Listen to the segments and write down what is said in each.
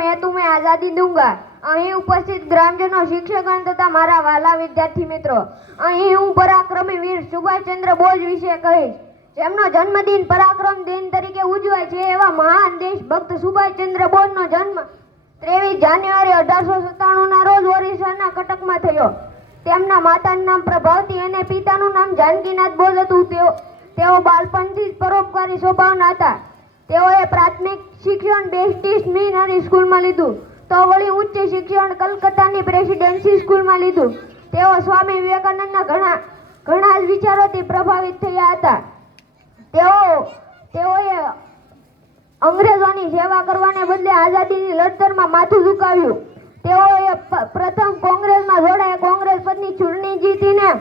મેં તુમે આઝાદી દૂંગા. અહીં ઉપસ્થિત ગ્રામજનો શિક્ષકગણ તથા મારા વાલા વિદ્યાર્થી મિત્રો. અહીં હું પરાક્રમી વીર સુભાષચંદ્ર બોઝ વિશે કહીશ. જેમનો જન્મદિન પરાક્રમ દિન તરીકે ઉજવાય છે એવા મહાન દેશભક્ત સુભાષચંદ્ર બોઝનો જન્મ ત્રેવીસ જાન્યુઆરી અઢારસો સત્તાણુંના રોજ ઓરિસ્સાના કટકમાં થયો. તેમના માતાનું નામ પ્રભાવતી અને પિતાનું નામ જાનકીનાથ બોઝ હતું. તેઓ તેઓ બાળપણથી જ પરોપકારી સ્વભાવના હતા. તેઓએ પ્રાથમિક શિક્ષણ બેસ્ટી મિશનરી સ્કૂલમાં લીધું. તો વળી ઉચ્ચ શિક્ષણ કલકત્તાની પ્રેસિડેન્સી સ્કૂલમાં લીધું. તેઓ સ્વામી વિવેકાનંદના ઘણા ઘણા વિચારોથી પ્રભાવિત થયા હતા. તેઓ, તેઓએ અંગ્રેજોની સેવા કરવાને બદલે આઝાદીની લડતરમાં માથું ઝુકાવ્યું. તેઓએ પ્રથમ કોંગ્રેસમાં જોડાયા. કોંગ્રેસ પદની ચૂંટણી જીતીને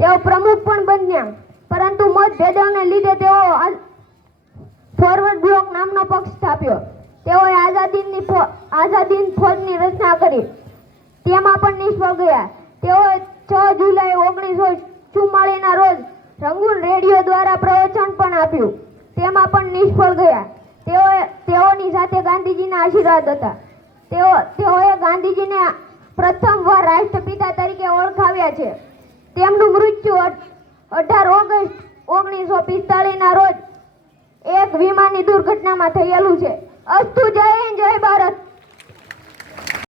તેઓ પ્રમુખ પણ બન્યા. પરંતુ મતભેદોને લીધે તેઓ બ્લોક પક્ષ સ્થાપ્યો. તેઓએ આઝાદીની આઝાદી ફોજની રચના કરી. તેમાં પણ નિષ્ફળ ગયા. તેઓએ છ જુલાઈ ઓગણીસો ચુમ્માળીના રોજ રંગૂન રેડિયો દ્વારા પ્રવચન પણ આપ્યું. તેમાં પણ નિષ્ફળ ગયા. તેઓએ તેઓની સાથે ગાંધીજીના આશીર્વાદ હતા. તેઓ તેઓએ ગાંધીજીને પ્રથમ વાર રાષ્ટ્રપિતા તરીકે ઓળખાવ્યા છે. તેમનું મૃત્યુ અઢાર ઓગસ્ટ ઓગણીસો પિસ્તાળીસના રોજ એક વિમાનની દુર્ઘટનામાં થયેલું છે. અસ્તુ જય જય